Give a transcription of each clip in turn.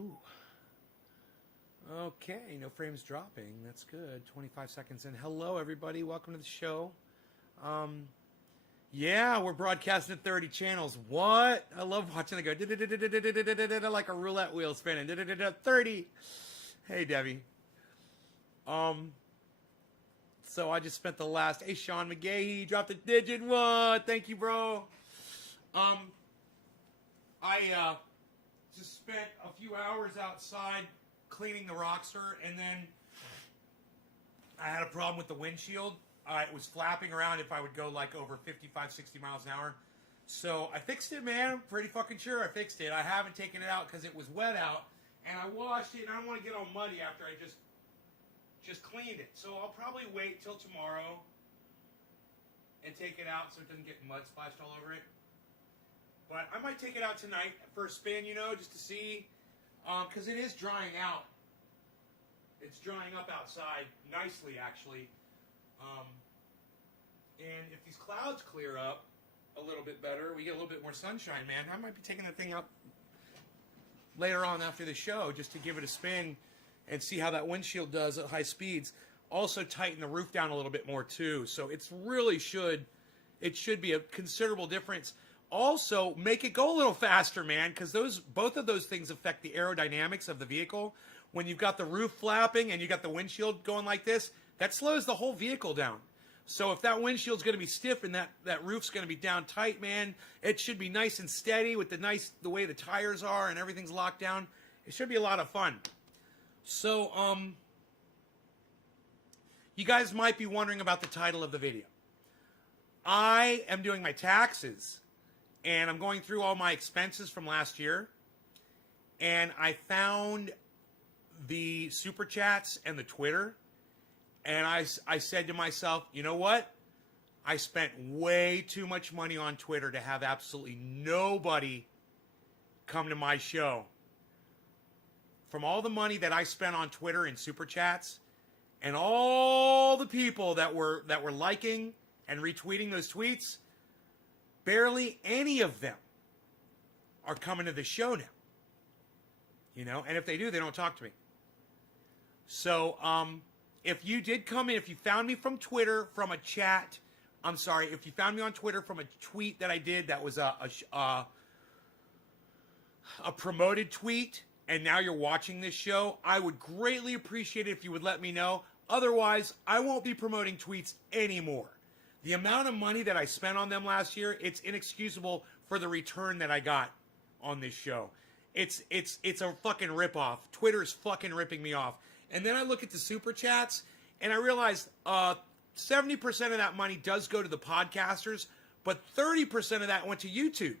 Ooh. Okay, no frames dropping. That's good. 25 seconds in. Hello, everybody. Welcome to the show. Yeah, we're broadcasting at 30 channels. What? I love watching it go like a roulette wheel spinning. 30. Hey, Debbie. So I just spent the last. Hey, Sean McGahee dropped a digit one. Thank you, bro. I just spent a few hours outside cleaning the Rockster, and then I had a problem with the windshield. It was flapping around if I would go like over 55, 60 miles an hour. So I fixed it, man. I'm pretty fucking sure I fixed it. I haven't taken it out because it was wet out, and I washed it, and I don't want to get all muddy after I just cleaned it. So I'll probably wait till tomorrow and take it out so it doesn't get mud splashed all over it. But I might take it out tonight for a spin, you know, just to see, because it is drying out. It's drying up outside nicely, actually. And if these clouds clear up a little bit better, we get a little bit more sunshine, man. I might be taking the thing up later on after the show just to give it a spin and see how that windshield does at high speeds. Also tighten the roof down a little bit more too. So it should be a considerable difference. Also, make it go a little faster, man, because both of those things affect the aerodynamics of the vehicle. When you've got the roof flapping and you got the windshield going like this, that slows the whole vehicle down. So if that windshield's going to be stiff and that roof's going to be down tight, man, it should be nice and steady with the way the tires are and everything's locked down. It should be a lot of fun. So, you guys might be wondering about the title of the video. I am doing my taxes, and I'm going through all my expenses from last year, and I found the Super Chats and the Twitter, and I said to myself, you know what? I spent way too much money on Twitter to have absolutely nobody come to my show. From all the money that I spent on Twitter and Super Chats, and all the people that were liking and retweeting those tweets, barely any of them are coming to the show now. You know, and if they do, they don't talk to me. So, if you did come in, if you found me from Twitter, from a chat, if you found me on Twitter from a tweet that I did that was a promoted tweet, and now you're watching this show, I would greatly appreciate it if you would let me know. Otherwise, I won't be promoting tweets anymore. The amount of money that I spent on them last year, it's inexcusable for the return that I got on this show. It's a fucking ripoff. Twitter's fucking ripping me off. And then I look at the Super Chats, and I realize 70% of that money does go to the podcasters, but 30% of that went to YouTube.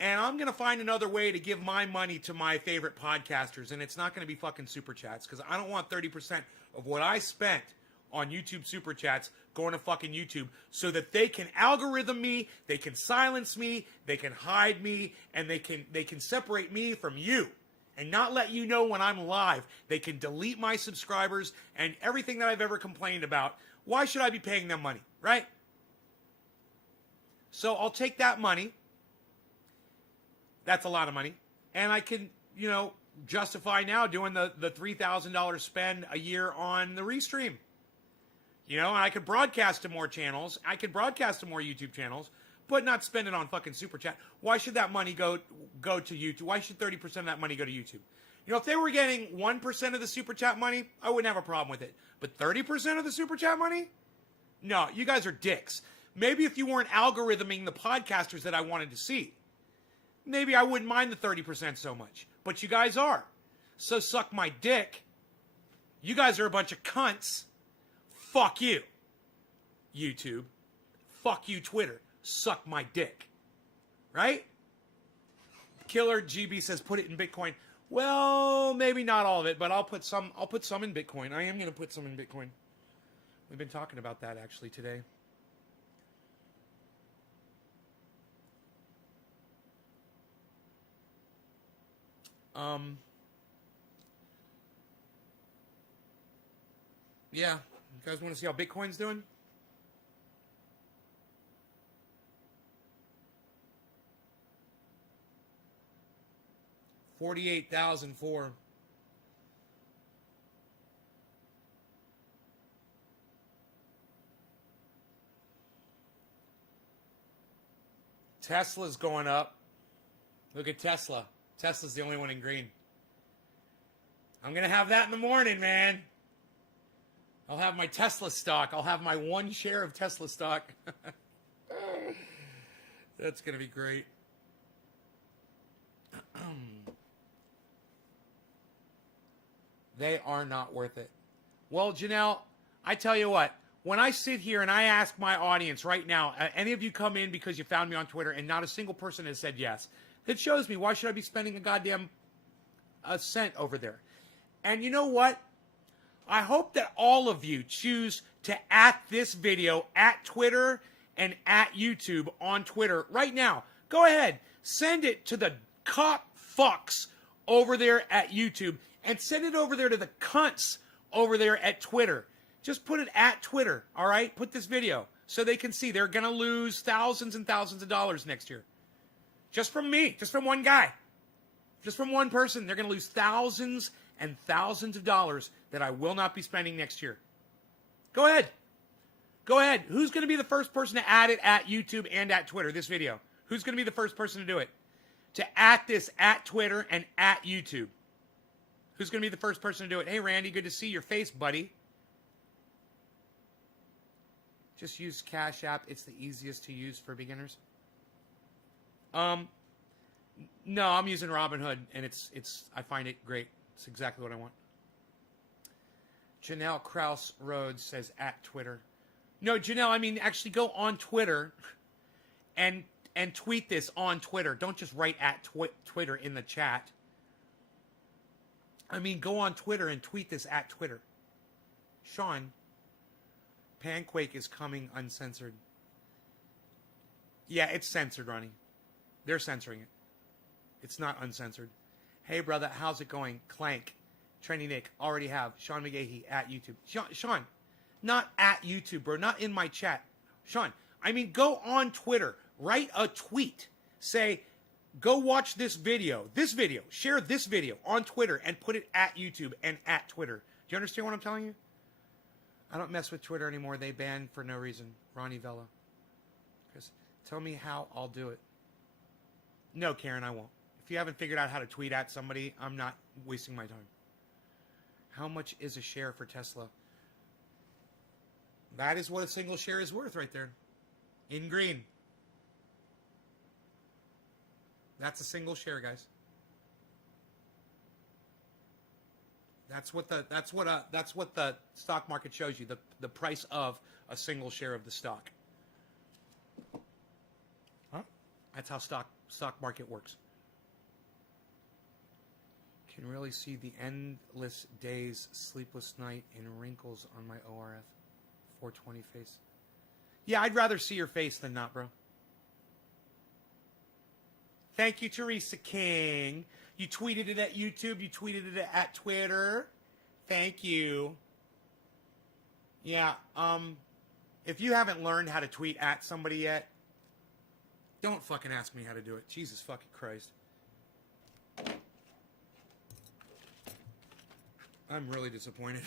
And I'm going to find another way to give my money to my favorite podcasters, and it's not going to be fucking Super Chats, because I don't want 30% of what I spent on YouTube Super Chats going to fucking YouTube so that they can algorithm me, they can silence me, they can hide me, and they can separate me from you and not let you know when I'm live. They can delete my subscribers and everything that I've ever complained about. Why should I be paying them money, right? So I'll take that money. That's a lot of money. And I can, justify now doing the $3,000 spend a year on the Restream. And I could broadcast to more channels. I could broadcast to more YouTube channels, but not spend it on fucking Super Chat. Why should that money go to YouTube? Why should 30% of that money go to YouTube? If they were getting 1% of the Super Chat money, I wouldn't have a problem with it. But 30% of the Super Chat money? No, you guys are dicks. Maybe if you weren't algorithming the podcasters that I wanted to see, maybe I wouldn't mind the 30% so much. But you guys are. So suck my dick. You guys are a bunch of cunts. Fuck you, YouTube. Fuck you, Twitter. Suck my dick. Right? Killer GB says put it in Bitcoin. Well, maybe not all of it, but I'll put some in Bitcoin. I am going to put some in Bitcoin. We've been talking about that actually today. Yeah. You guys want to see how Bitcoin's doing? 48,004. Tesla's going up. Look at Tesla. Tesla's the only one in green. I'm going to have that in the morning, man. I'll have my Tesla stock. I'll have my 1 share of Tesla stock. That's going to be great. They are not worth it. Well, Janelle, I tell you what. When I sit here and I ask my audience right now, any of you come in because you found me on Twitter and not a single person has said yes, that shows me why should I be spending a cent over there? And you know what? I hope that all of you choose to at this video at Twitter and at YouTube on Twitter right now. Go ahead. Send it to the cop fucks over there at YouTube and send it over there to the cunts over there at Twitter. Just put it at Twitter, all right? Put this video so they can see they're going to lose thousands and thousands of dollars next year. Just from me, just from one guy, just from one person. They're going to lose thousands and thousands of dollars that I will not be spending next year. Go ahead. Go ahead. Who's going to be the first person to add it at YouTube and at Twitter, this video? Who's going to be the first person to do it? To at this at Twitter and at YouTube. Who's going to be the first person to do it? Hey, Randy, good to see your face, buddy. Just use Cash App. It's the easiest to use for beginners. No, I'm using Robinhood, and I find it great. It's exactly what I want. Janelle Kraus Rhodes says at Twitter. No, Janelle, I mean actually go on Twitter and tweet this on Twitter. Don't just write at Twitter in the chat. I mean go on Twitter and tweet this at Twitter. Sean, Panquake is coming uncensored. Yeah, it's censored, Ronnie. They're censoring it. It's not uncensored. Hey, brother, how's it going? Clank. Trendy Nick. Already have. Sean McGahee at YouTube. Sean, not at YouTube, bro. Not in my chat. Sean, I mean, go on Twitter. Write a tweet. Say, go watch this video. This video. Share this video on Twitter and put it at YouTube and at Twitter. Do you understand what I'm telling you? I don't mess with Twitter anymore. They ban for no reason. Ronnie Vella. Chris, tell me how I'll do it. No, Karen, I won't. If you haven't figured out how to tweet at somebody, I'm not wasting my time. How much is a share for Tesla? That is what a single share is worth right there. In green. That's a single share, guys. That's what the stock market shows you, the price of a single share of the stock. Huh? That's how stock market works. Can really see the endless days, sleepless night, and wrinkles on my ORF 420 face. Yeah, I'd rather see your face than not, bro. Thank you, Teresa King. You tweeted it at YouTube. You tweeted it at Twitter. Thank you. Yeah, if you haven't learned how to tweet at somebody yet, don't fucking ask me how to do it. Jesus fucking Christ. I'm really disappointed.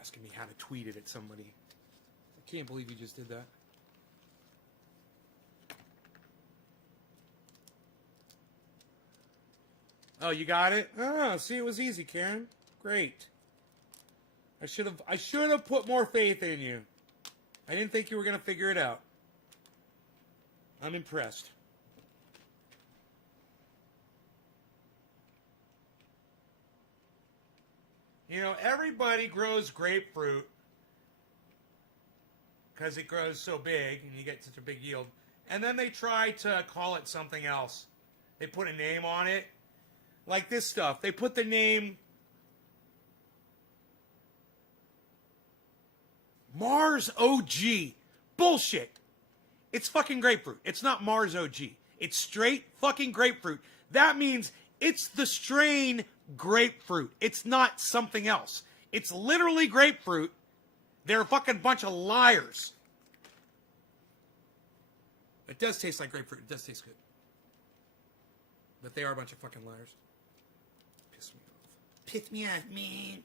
Asking me how to tweet it at somebody. I can't believe you just did that. Oh, you got it? Oh, see, it was easy, Karen. Great. I should have put more faith in you. I didn't think you were going to figure it out. I'm impressed. You know, everybody grows grapefruit because it grows so big and you get such a big yield. And then they try to call it something else. They put a name on it. Like this stuff. They put the name Mars OG. Bullshit. It's fucking grapefruit. It's not Mars OG. It's straight fucking grapefruit. That means it's the strain grapefruit. It's not something else. It's literally grapefruit. They're a fucking bunch of liars. It does taste like grapefruit. It does taste good. But they are a bunch of fucking liars. Piss me off. Piss me off, man.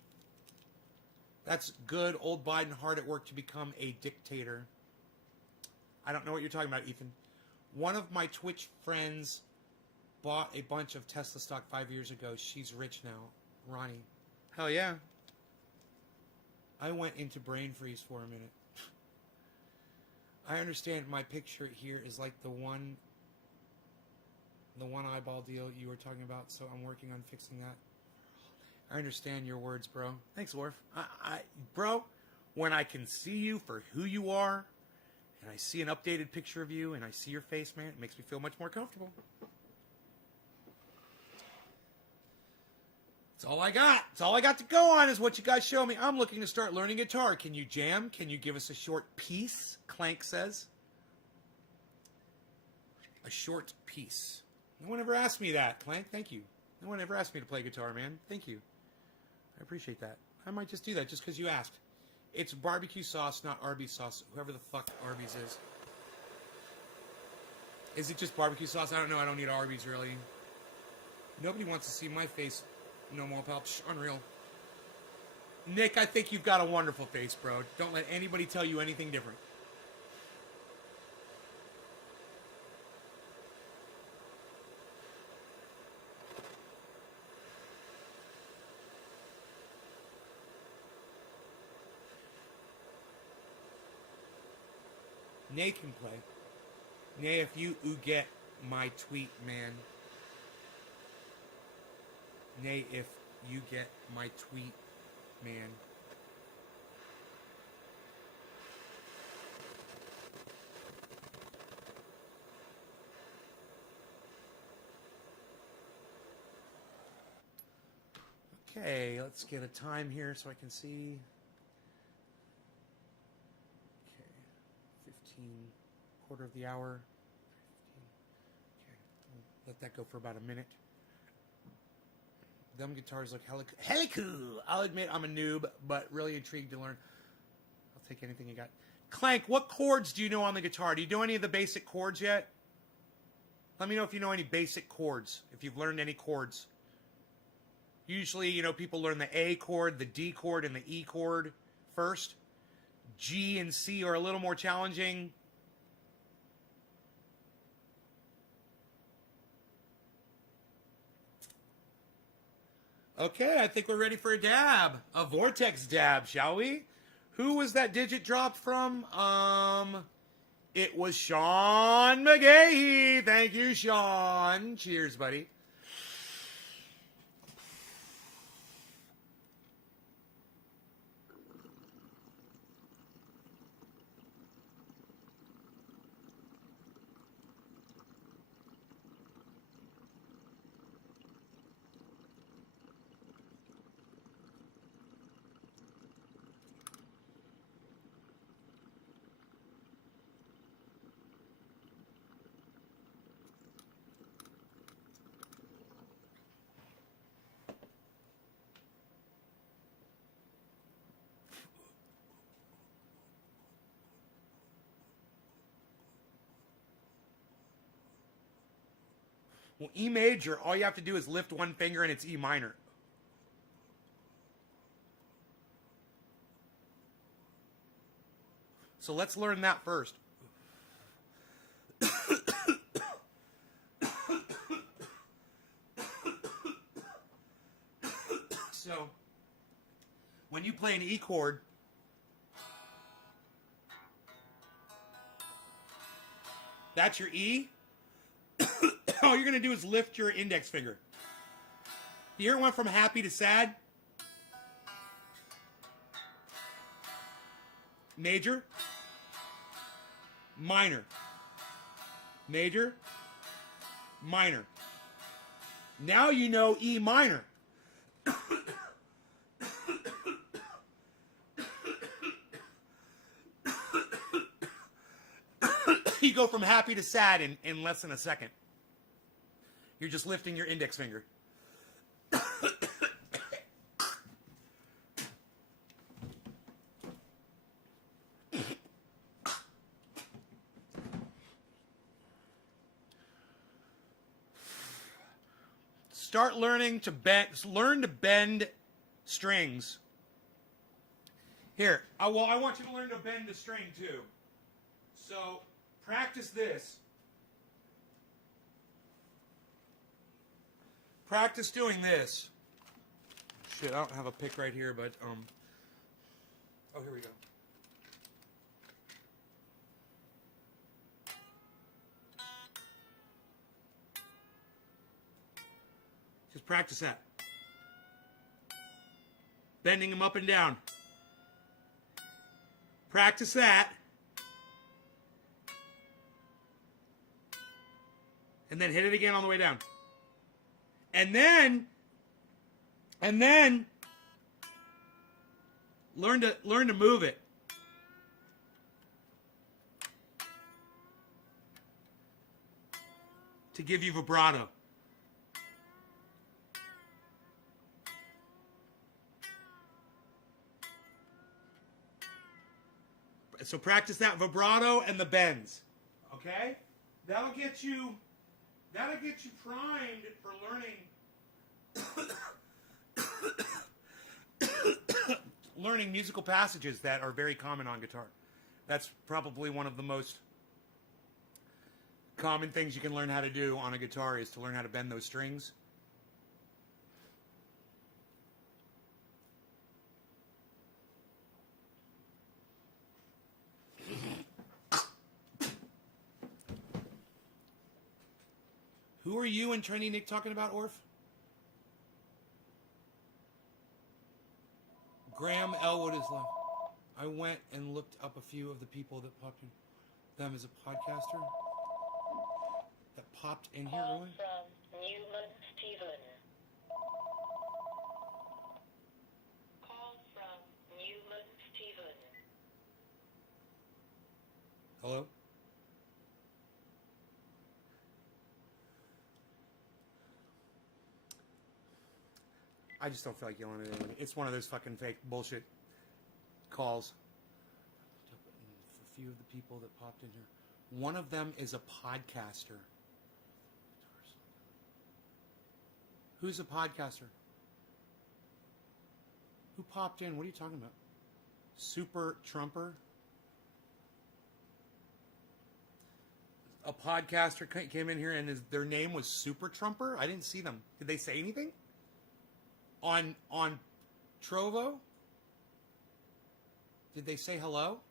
That's good old Biden hard at work to become a dictator. I don't know what you're talking about, Ethan. One of my Twitch friends bought a bunch of Tesla stock 5 years ago. She's rich now. Ronnie. Hell yeah. I went into brain freeze for a minute. I understand my picture here is like the one eyeball deal you were talking about, so I'm working on fixing that. I understand your words, bro. Thanks, Worf. Bro, when I can see you for who you are, and I see an updated picture of you, and I see your face, man, it makes me feel much more comfortable. That's all I got. That's all I got to go on is what you guys show me. I'm looking to start learning guitar. Can you jam? Can you give us a short piece? Clank says. A short piece. No one ever asked me that, Clank. Thank you. No one ever asked me to play guitar, man. Thank you. I appreciate that. I might just do that just because you asked. It's barbecue sauce, not Arby's sauce. Whoever the fuck Arby's is. Is it just barbecue sauce? I don't know. I don't need Arby's, really. Nobody wants to see my face. No more, pal. Psh, unreal. Nick, I think you've got a wonderful face, bro. Don't let anybody tell you anything different. Nay can play. Nay, if you get my tweet, man. Nay, if you get my tweet, man. Okay, let's get a time here so I can see. Okay, 15, quarter of the hour. 15. Okay, let that go for about a minute. Them guitars look hella cool. I'll admit I'm a noob, but really intrigued to learn. I'll take anything you got. Clank, what chords do you know on the guitar? Do you know any of the basic chords yet? Let me know if you know any basic chords, if you've learned any chords. Usually, you know, people learn the A chord, the D chord, and the E chord first. G and C are a little more challenging. Okay, I think we're ready for a dab. A vortex dab, shall we? Who was that digit dropped from? It was Sean McGahee. Thank you, Sean. Cheers, buddy. Well, E major, all you have to do is lift one finger and it's E minor. So let's learn that first. So, when you play an E chord, that's your E. All you're going to do is lift your index finger. You hear it went from happy to sad? Major. Minor. Major. Minor. Now you know E minor. You go from happy to sad in less than a second. You're just lifting your index finger. Start learning to bend. Learn to bend strings. Here, well, I want you to learn to bend the string too. So practice this. Practice doing this. Shit, I don't have a pick right here, but oh, here we go. Just practice that. Bending them up and down. Practice that. And then hit it again on the way down. And then learn to move it. To give you vibrato. So practice that vibrato and the bends. Okay? That'll get you primed for learning musical passages that are very common on guitar. That's probably one of the most common things you can learn how to do on a guitar is to learn how to bend those strings. Who are you and Trendy Nick talking about, Orf? Graham Elwood is left. I went and looked up a few of the people that popped in. Them as a podcaster that popped in here earlier. From Newman Stephen. Call from Newman Stephen. Hello? I just don't feel like yelling at anyone. It's one of those fucking fake bullshit calls. For a few of the people that popped in here. One of them is a podcaster. Who's a podcaster? Who popped in? What are you talking about? Super Trumper? A podcaster came in here and their name was Super Trumper? I didn't see them. Did they say anything? On Trovo? Did they say hello?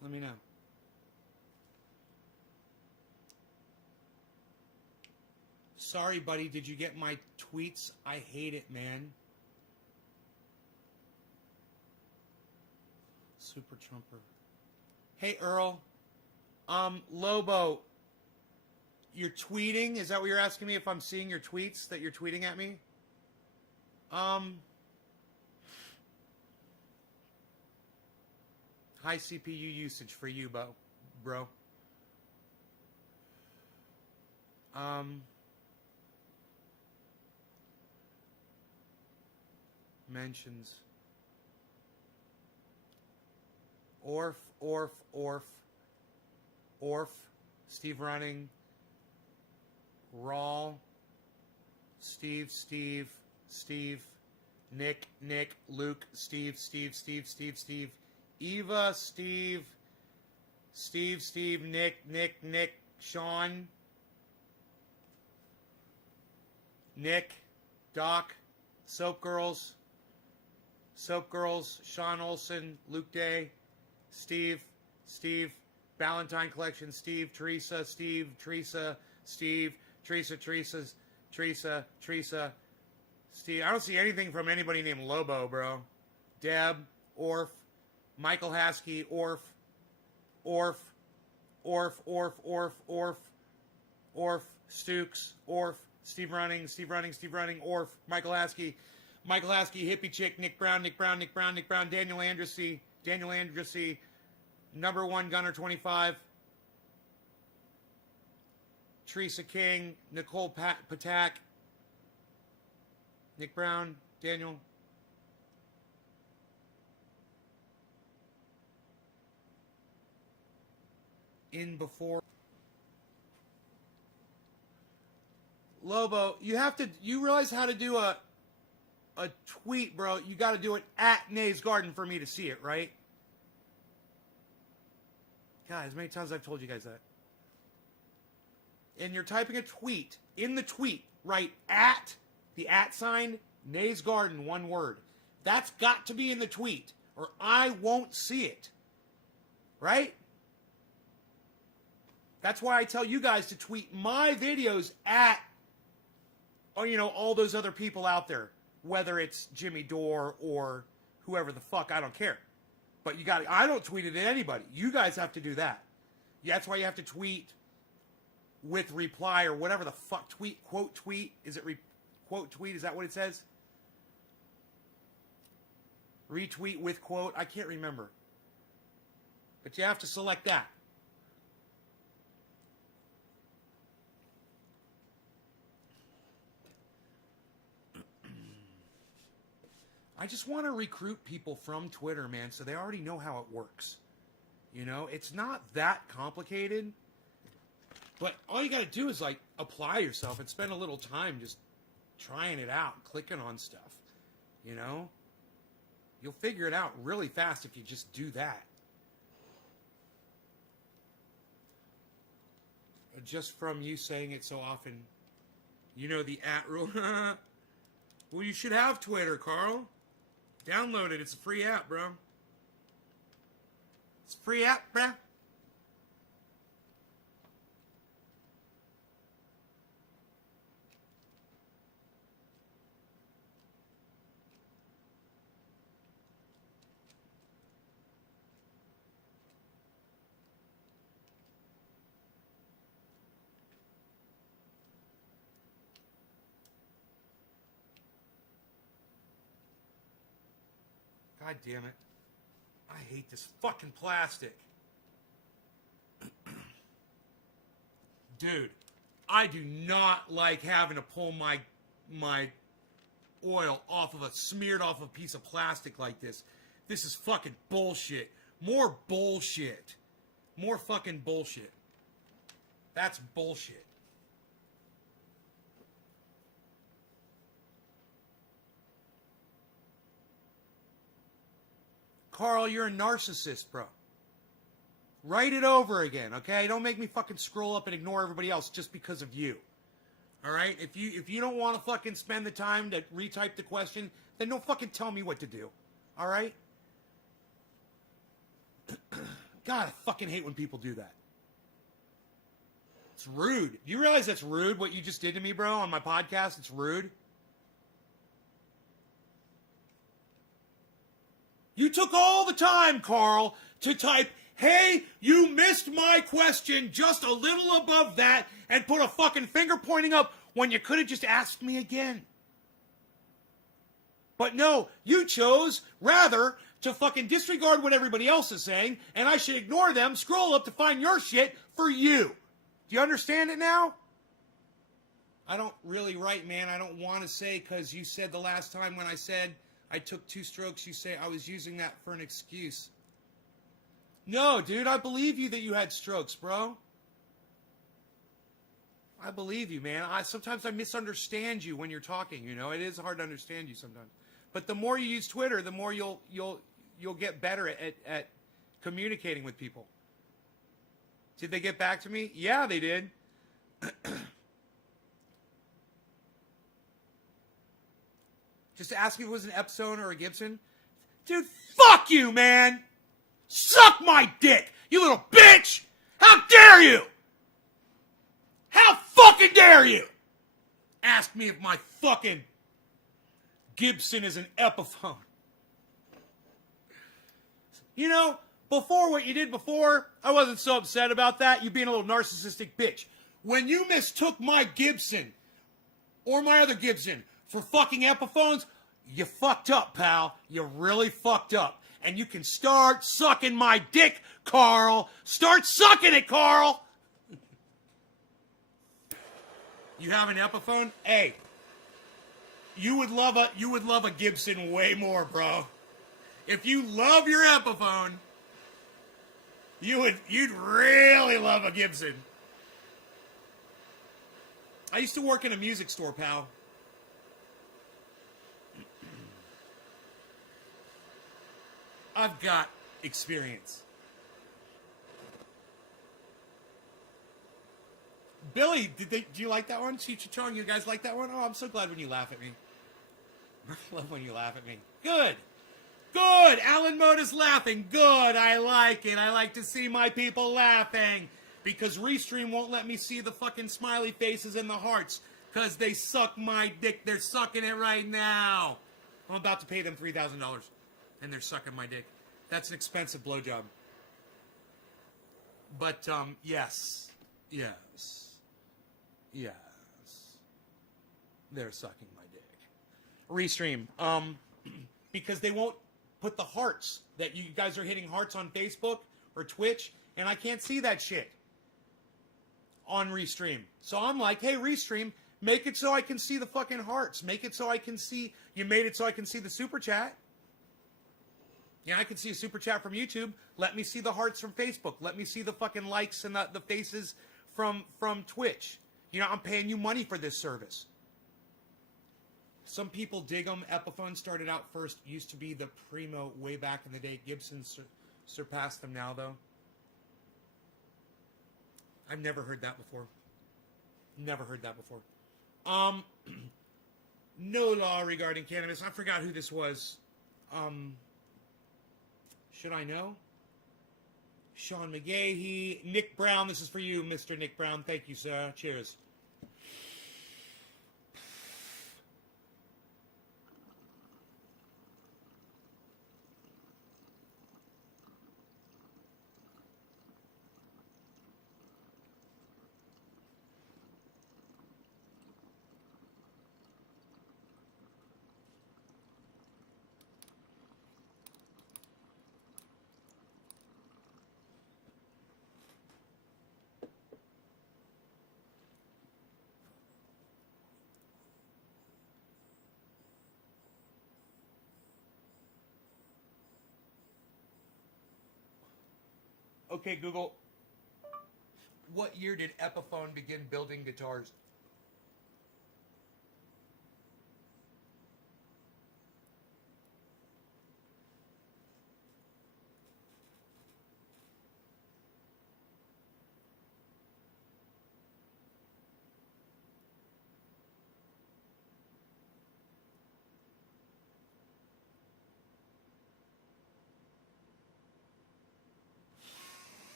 Let me know. Sorry, buddy. Did you get my tweets? I hate it, man. Super Trumper. Hey, Earl. Lobo. You're tweeting? Is that what you're asking me? If I'm seeing your tweets that you're tweeting at me? High CPU usage for you, bro. Mentions. Orf. Steve Running. Rawl. Steve. Nick. Luke. Steve. Eva. Steve. Nick. Sean. Nick. Doc. Soap Girls. Sean Olson. Luke Day. Steve, Valentine Collection, Teresa, Steve, Steve, Steve. I don't see anything from anybody named Lobo, bro. Deb, Orf, Michael Haskey, Orf, Stukes, Orf, Steve Running, Orf, Michael Haskey, Hippie Chick, Nick Brown, Daniel Andressy, number one Gunner 25, Teresa King, Nicole Patak, Nick Brown, Daniel. in before. Lobo, you realize how to do a tweet, bro. You got to do it at Nays Garden for me to see it, right? God, as many times I've told you guys that. And you're typing a tweet. In the tweet, write at, the at sign, Nays Garden, one word. That's got to be in the tweet, or I won't see it. Right? That's why I tell you guys to tweet my videos at, all those other people out there. Whether it's Jimmy Dore or whoever the fuck, I don't care. But I don't tweet it at anybody. You guys have to do that. Yeah, that's why you have to tweet with reply or whatever the fuck. Quote tweet. Is it quote tweet? Is that what it says? Retweet with quote. I can't remember. But you have to select that. I just want to recruit people from Twitter, man, so they already know how it works. It's not that complicated. But all you got to do is, apply yourself and spend a little time just trying it out, clicking on stuff. You'll figure it out really fast if you just do that. Just from you saying it so often, the at rule. Well, you should have Twitter, Carl. Download it. It's a free app, bro. It's a free app, bro. God damn it. I hate this fucking plastic. Dude, I do not like having to pull my oil smeared off a piece of plastic like this. This is fucking bullshit. More bullshit. More fucking bullshit. That's bullshit. Carl, you're a narcissist, bro. Write it over again, okay? Don't make me fucking scroll up and ignore everybody else just because of you. All right? If you don't want to fucking spend the time to retype the question, then don't fucking tell me what to do. All right? God, I fucking hate when people do that. It's rude. Do you realize that's rude, what you just did to me, bro, on my podcast? It's rude. You took all the time, Carl, to type, hey, you missed my question just a little above that, and put a fucking finger pointing up when you could have just asked me again. But no, you chose, rather, to fucking disregard what everybody else is saying, and I should ignore them, scroll up to find your shit for you. Do you understand it now? I don't really write, man. I don't want to say, because you said the last time when I said I took 2 strokes, you say I was using that for an excuse. No, dude, I believe you that you had strokes, bro. I believe you, man. Sometimes I misunderstand you when you're talking, It is hard to understand you sometimes. But the more you use Twitter, the more you'll get better at communicating with people. Did they get back to me? Yeah, they did. Just ask me if it was an Epiphone or a Gibson. Dude, fuck you, man! Suck my dick, you little bitch! How dare you! How fucking dare you! Ask me if my fucking Gibson is an Epiphone. Before what you did before, I wasn't so upset about that. You being a little narcissistic bitch. When you mistook my Gibson, or my other Gibson, for fucking Epiphones, you fucked up, pal. You really fucked up. And you can start sucking my dick, Carl. Start sucking it, Carl. You have an Epiphone? Hey, you would love a Gibson way more, bro. If you love your Epiphone, You'd really love a Gibson. I used to work in a music store, pal. I've got experience. Billy, do you like that one? Cheech Chong, you guys like that one? Oh, I'm so glad when you laugh at me. I love when you laugh at me. Good. Good. Alan Moda's laughing. Good. I like it. I like to see my people laughing. Because Restream won't let me see the fucking smiley faces and the hearts. Because they suck my dick. They're sucking it right now. I'm about to pay them $3,000. And they're sucking my dick. That's an expensive blowjob. But, yes. Yes. Yes. They're sucking my dick. Restream. Because they won't put the hearts that you guys are hitting hearts on Facebook or Twitch, and I can't see that shit on Restream. So I'm like, hey, Restream, make it so I can see the fucking hearts. Make it so I can see, you made it so I can see the super chat. Yeah, I can see a super chat from YouTube. Let me see the hearts from Facebook. Let me see the fucking likes and the faces from Twitch. You know, I'm paying you money for this service. Some people dig them. Epiphone started out first. Used to be the primo way back in the day. Gibson surpassed them now, though. I've never heard that before. Never heard that before. No law regarding cannabis. I forgot who this was. Should I know? Sean McGahee. Nick Brown. This is for you, Mr. Nick Brown. Thank you, sir. Cheers. Okay, Google. What year did Epiphone begin building guitars?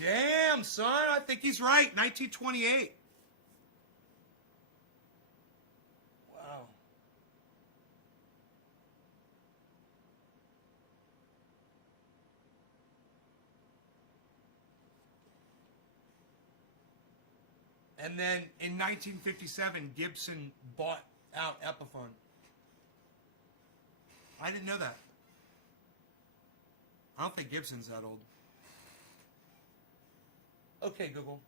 Damn, son, I think he's right. 1928. Wow. And then in 1957, Gibson bought out Epiphone. I didn't know that. I don't think Gibson's that old. Okay, Google.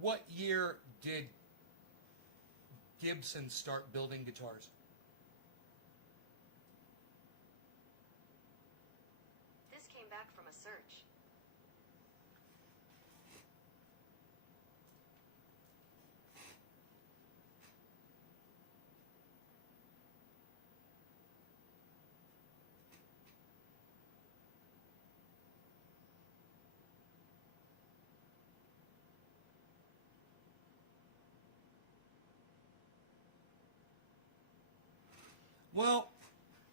What year did Gibson start building guitars? This came back from a search. Well,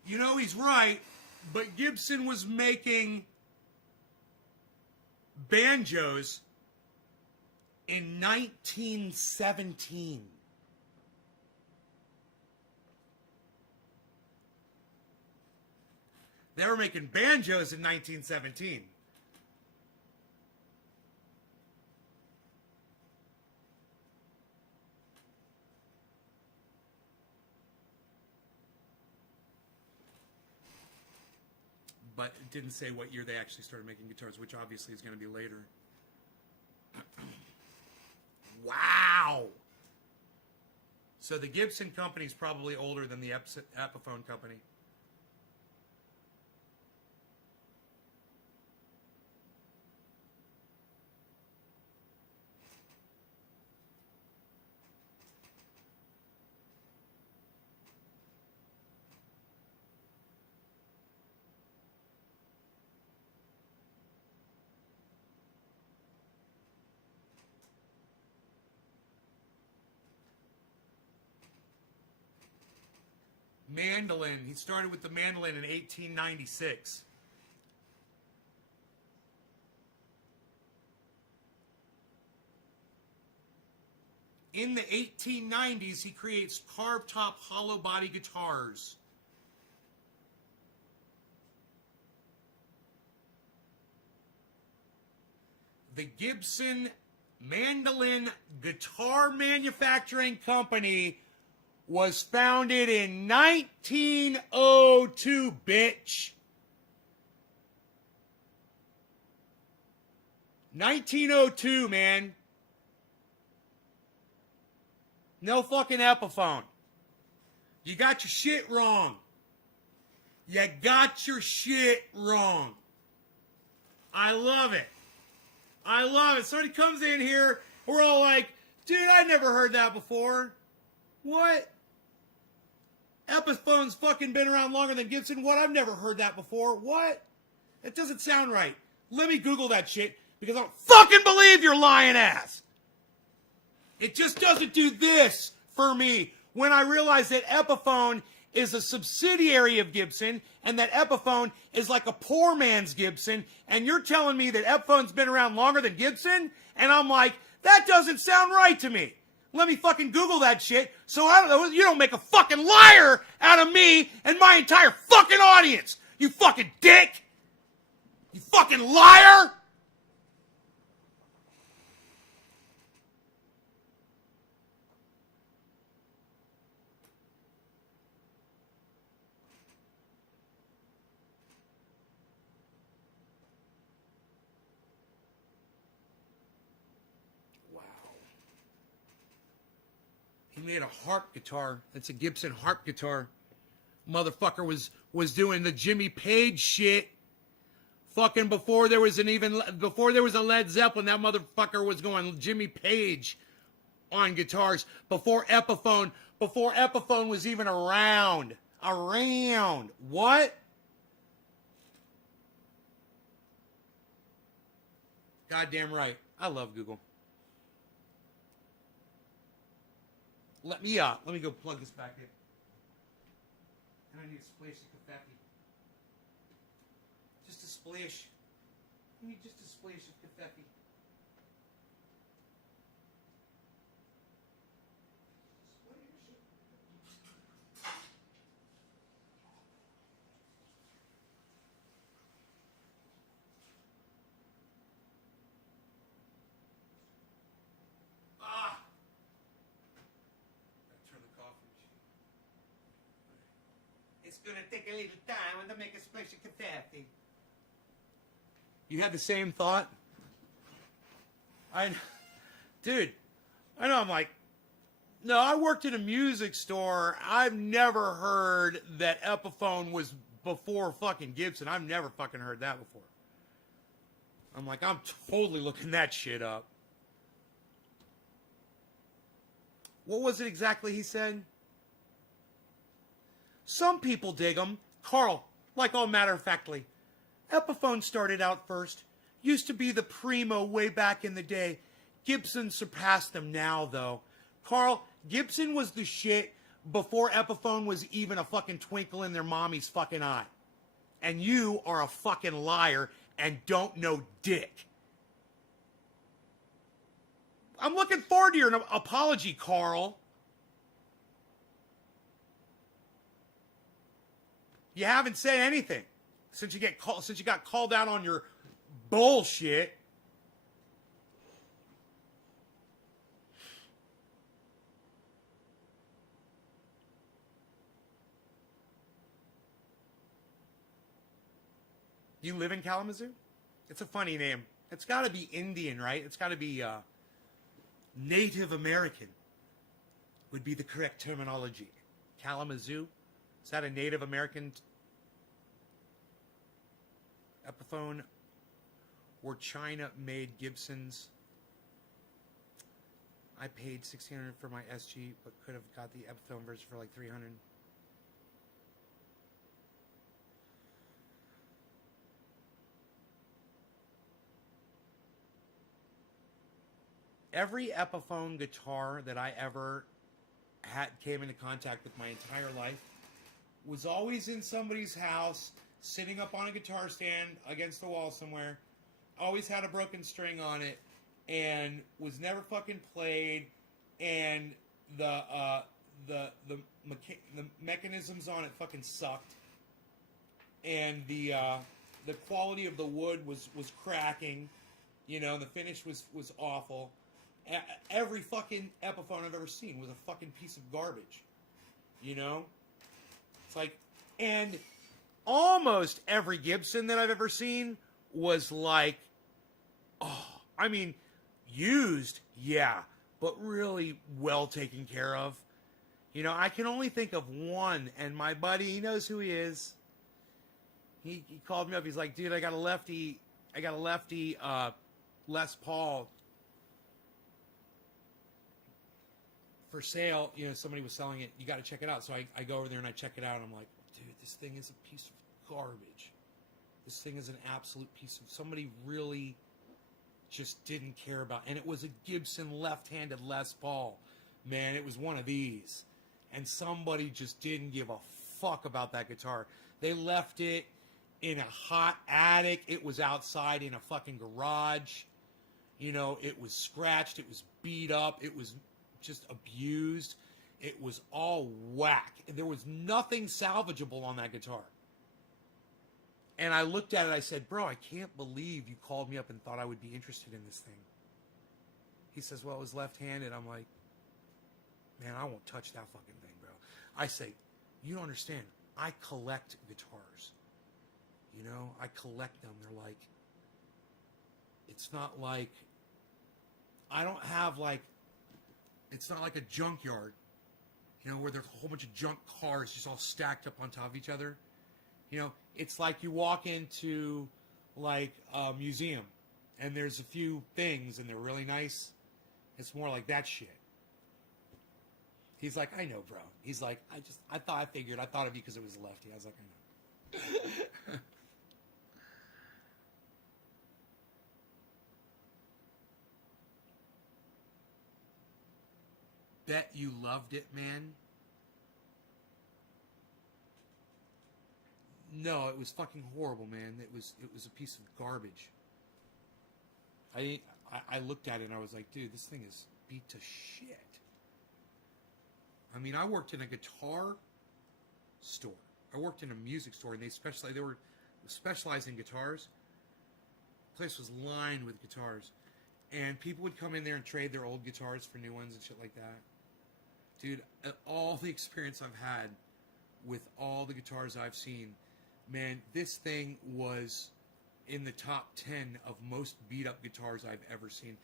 you know he's right, but Gibson was making banjos in 1917. They were making banjos in 1917. But it didn't say what year they actually started making guitars, which obviously is going to be later. Wow! So the Gibson company is probably older than the Epiphone company. Mandolin. He started with the mandolin in 1896. In the 1890s, he creates carved top hollow body guitars. The Gibson Mandolin Guitar Manufacturing Company was founded in 1902, bitch. 1902, man. No fucking Epiphone. You got your shit wrong. You got your shit wrong. I love it. I love it. Somebody comes in here, we're all like, dude, I never heard that before. What? Epiphone's fucking been around longer than Gibson. What? I've never heard that before. What? That doesn't sound right. Let me Google that shit because I don't fucking believe your lying ass. It just doesn't do this for me when I realize that Epiphone is a subsidiary of Gibson and that Epiphone is like a poor man's Gibson, and you're telling me that Epiphone's been around longer than Gibson? And I'm like, that doesn't sound right to me. Let me fucking Google that shit so you don't make a fucking liar out of me and my entire fucking audience. You fucking dick. You fucking liar. He made a harp guitar. It's a Gibson harp guitar. Motherfucker was doing the Jimmy Page shit. Fucking before there was a Led Zeppelin, that motherfucker was going Jimmy Page on guitars. Before Epiphone was even around. What? Goddamn right. I love Google. Let me go plug this back in. And I need a splash of confetti. Just a splash. I need just a splash of confetti. It's gonna take a little time to make a splash of confetti. You had the same thought? Dude, I know. I'm like, no, I worked in a music store. I've never heard that Epiphone was before fucking Gibson. I've never fucking heard that before. I'm like, I'm totally looking that shit up. What was it exactly he said? Some people dig them. Karl, like all matter-of-factly. Epiphone started out first. Used to be the primo way back in the day. Gibson surpassed them now, though. Karl, Gibson was the shit before Epiphone was even a fucking twinkle in their mommy's fucking eye. And you are a fucking liar and don't know dick. I'm looking forward to your apology, Karl. You haven't said anything since you got called out on your bullshit. You live in Kalamazoo? It's a funny name. It's got to be Indian, right? It's got to be Native American would be the correct terminology. Kalamazoo? Is that a Native American Epiphone or China-made Gibsons? I paid $1,600 for my SG, but could have got the Epiphone version for like $300. Every Epiphone guitar that I ever came into contact with my entire life was always in somebody's house, sitting up on a guitar stand against the wall somewhere, always had a broken string on it, and was never fucking played, and the mechanisms on it fucking sucked, and the quality of the wood was cracking, you know, the finish was awful. Every fucking Epiphone I've ever seen was a fucking piece of garbage, you know? It's like, and almost every Gibson that I've ever seen was like, oh, I mean, used, yeah, but really well taken care of. You know, I can only think of one, and my buddy, he knows who he is. He called me up. He's like, dude, I got a lefty Les Paul for sale. You know, somebody was selling it. You got to check it out. So I go over there and I check it out. And I'm like, dude, this thing is a piece of garbage. This thing is an absolute piece of... Somebody really just didn't care about... And it was a Gibson left-handed Les Paul. Man, it was one of these. And somebody just didn't give a fuck about that guitar. They left it in a hot attic. It was outside in a fucking garage. You know, it was scratched. It was beat up. It was just abused. It was all whack. There was nothing salvageable on that guitar. And I looked at it. I said, bro, I can't believe you called me up and thought I would be interested in this thing. He says, well, it was left-handed. I'm like, man, I won't touch that fucking thing, bro. I say, you don't understand. I collect guitars. You know, I collect them. They're like, it's not like, I don't have like, it's not like a junkyard, you know, where there's a whole bunch of junk cars just all stacked up on top of each other. You know, it's like you walk into like a museum and there's a few things and they're really nice. It's more like that shit. He's like, I know, bro. He's like, I thought of you because it was a lefty. I was like, I know. Bet you loved it, man. No, it was fucking horrible, man. It was a piece of garbage. I looked at it and I was like, dude, this thing is beat to shit. I mean, I worked in a guitar store. I worked in a music store, and they were specialized in guitars. The place was lined with guitars, and people would come in there and trade their old guitars for new ones and shit like that. Dude, all the experience I've had with all the guitars I've seen, man, this thing was in the top 10 of most beat-up guitars I've ever seen.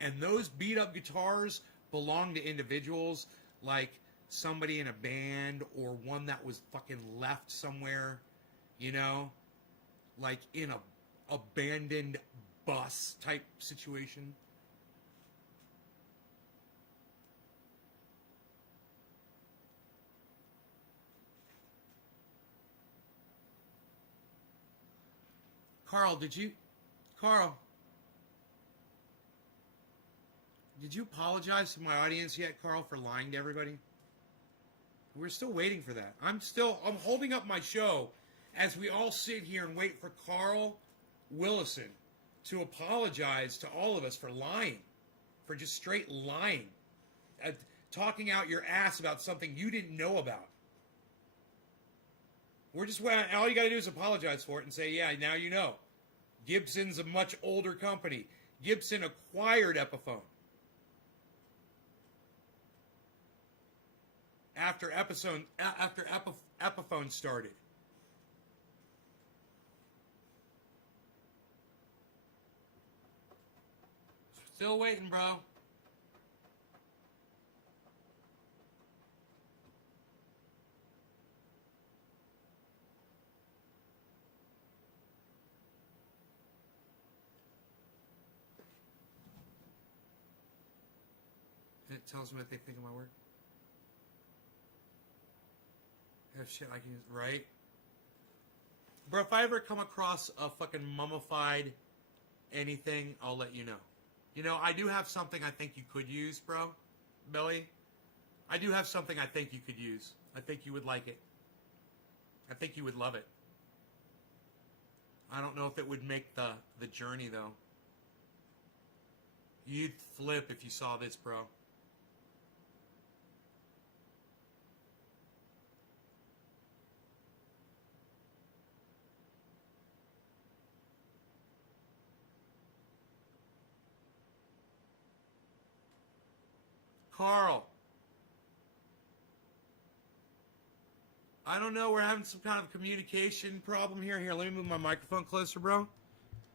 And those beat-up guitars belong to individuals like somebody in a band or one that was fucking left somewhere, you know, like in a abandoned bus type situation. Carl, did you apologize to my audience yet, Carl, for lying to everybody? We're still waiting for that. I'm holding up my show as we all sit here and wait for Carl Willison to apologize to all of us for lying, for just straight lying, talking out your ass about something you didn't know about. We're just, all you got to do is apologize for it and say, yeah, now you know. Gibson's a much older company. Gibson acquired Epiphone after Epiphone started. Still waiting, bro. It tells me what they think of my work. If shit I can use, right? Bro, if I ever come across a fucking mummified anything, I'll let you know. You know, I do have something I think you could use, bro. Billy. I do have something I think you could use. I think you would like it. I think you would love it. I don't know if it would make the journey, though. You'd flip if you saw this, bro. Carl. I don't know. We're having some kind of communication problem here. Here, let me move my microphone closer, bro,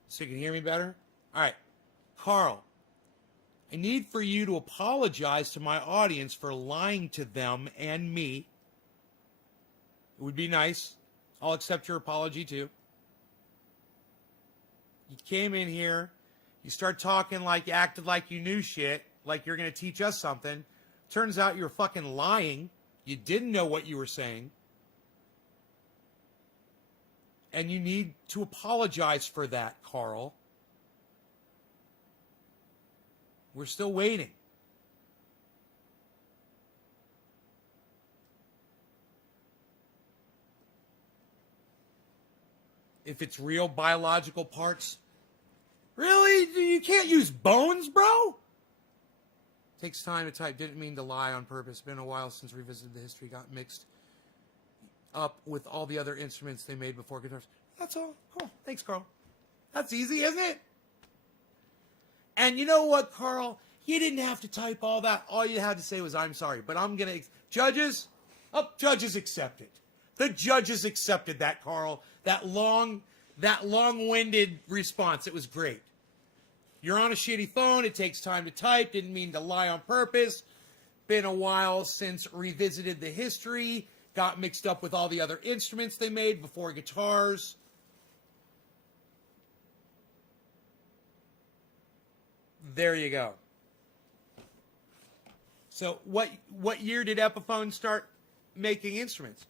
so you can hear me better. All right. Carl, I need for you to apologize to my audience for lying to them and me. It would be nice. I'll accept your apology, too. You came in here. You start talking like you acted like you knew shit, like you're going to teach us something. Turns out you're fucking lying. You didn't know what you were saying. And you need to apologize for that, Karl. We're still waiting. If it's real biological parts. Really? You can't use bones, bro? Takes time to type. Didn't mean to lie on purpose. Been a while since revisited the history. Got mixed up with all the other instruments they made before guitars. That's all. Cool. Thanks, Carl. That's easy, isn't it? And you know what, Carl? You didn't have to type all that. All you had to say was, I'm sorry. But I'm going to... Judges? Judges accepted. The judges accepted that, Carl. That long-winded response. It was great. You're on a shitty phone. It takes time to type. Didn't mean to lie on purpose. Been a while since revisited the history. Got mixed up with all the other instruments they made before guitars. There you go. So what year did Epiphone start making instruments?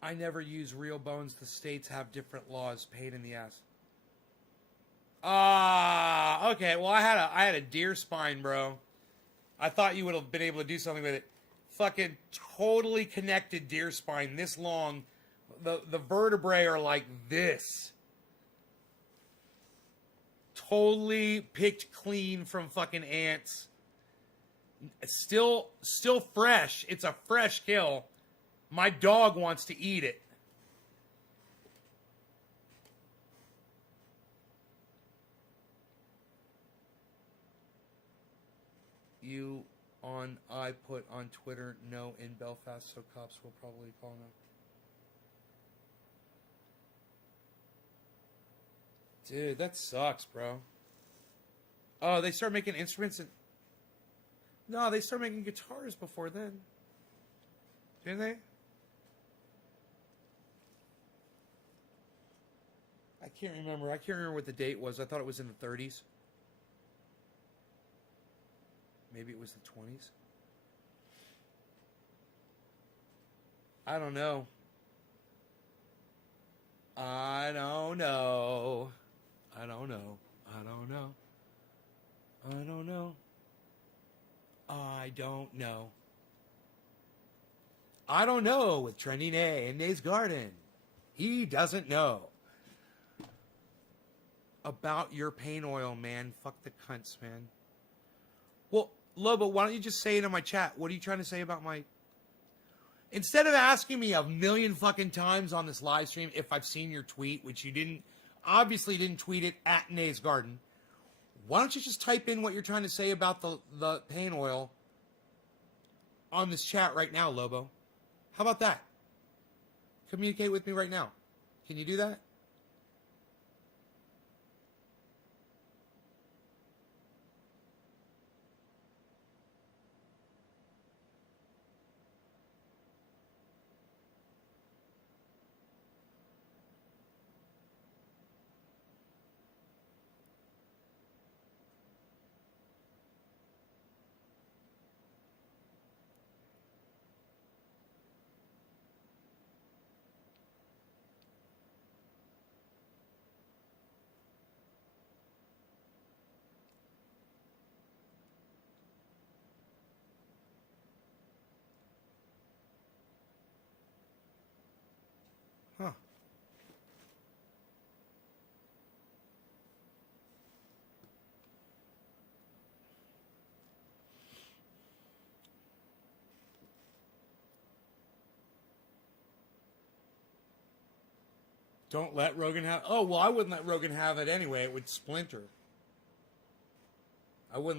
I never use real bones. The states have different laws. Pain in the ass. Okay. Well, I had a deer spine, bro. I thought you would have been able to do something with it. Fucking totally connected deer spine, this long. The vertebrae are like this. Totally picked clean from fucking ants. Still fresh. It's a fresh kill. My dog wants to eat it. I put on Twitter, no in Belfast, so cops will probably call now. Dude, that sucks, bro. Oh, they start making instruments and... No, they start making guitars before then. Didn't they? I can't remember. I can't remember what the date was. I thought it was in the 30s. Maybe it was the 20s. I don't know. I don't know. I don't know. I don't know. I don't know. I don't know. I don't know with Trendy Nay in Nay's Garden. He doesn't know. About your pain oil, man. Fuck the cunts, man. Well, Lobo, why don't you just say it in my chat? What are you trying to say about my... Instead of asking me a million fucking times on this live stream if I've seen your tweet, which you didn't, obviously didn't tweet it at Nay's Garden, why don't you just type in what you're trying to say about the pain oil on this chat right now, Lobo? How about that? Communicate with me right now. Can you do that? Don't let Rogan have. Oh well, I wouldn't let Rogan have it anyway. It would splinter. I wouldn't.